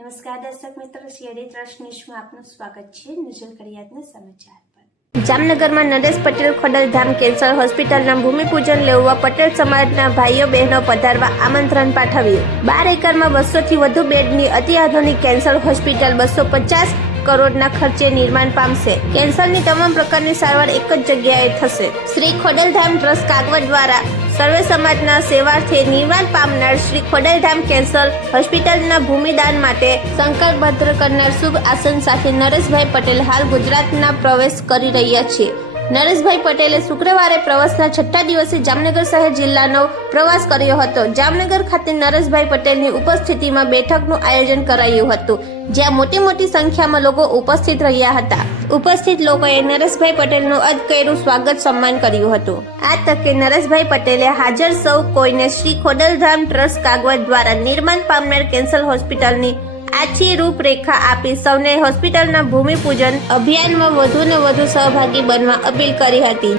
નમસ્કાર દર્શક મિત્રો સીઆઈડી ટ્રસ્ટ ન્યૂઝમાં આપનું સ્વાગત છે નજર કરિયાતના સમાચાર જામનગરમાં નરેશ પટેલ ખોડલધામ કેન્સર હોસ્પિટલના ભૂમિપૂજન લેવા પટેલ સમાજના ભાઈઓ બહેનો પધારવા આમંત્રણ પાઠવ્યું. બાર એકરમાં બસો થી વધુ બેડની અતિ આધુનિક કેન્સર હોસ્પિટલ બસો પચાસ કરોડના ખર્ચે નિર્માણ પામશે. કેન્સરની તમામ પ્રકારની સારવાર એક જ જગ્યાએ થશે. શ્રી ખોડલધામ ટ્રસ્ટ કાગવડ દ્વારા સર્વે સમાજના સેવાર્થે નિર્વાણ પામનાર શ્રી ખોડલધામ કેન્સર હોસ્પિટલના ભૂમિદાન માટે સંકલ્પબદ્ધ કરનાર શુભ આસન સાથે નરેશભાઈ પટેલ હાલ ગુજરાતના પ્રવેશ કરી રહ્યા છે. નરેશભાઈ પટેલે શુક્રવારે પ્રવાસના છઠ્ઠા દિવસે જામનગર શહેર જિલ્લાનો પ્રવાસ કર્યો હતો. જામનગર ખાતે નરેશભાઈ પટેલની ઉપસ્થિતિમાં બેઠકનું આયોજન કરાયું હતું, જ્યાં મોટી મોટી સંખ્યામાં લોકો ઉપસ્થિત રહ્યા હતા. ઉપસ્થિત લોકોએ નરેશભાઈ પટેલનું અદકૈરું સ્વાગત સન્માન કર્યું હતું. આ તકે નરેશભાઈ પટેલે હાજર સૌ કોઈને શ્રી ખોડલધામ ટ્રસ્ટ કાગવત દ્વારા નિર્માણ પામનાર કેન્સર હોસ્પિટલની આછી રૂપરેખા આપી સૌને હોસ્પિટલના ભૂમિપૂજન અભિયાનમાં વધુને વધુ સહભાગી બનવા અપીલ કરી હતી.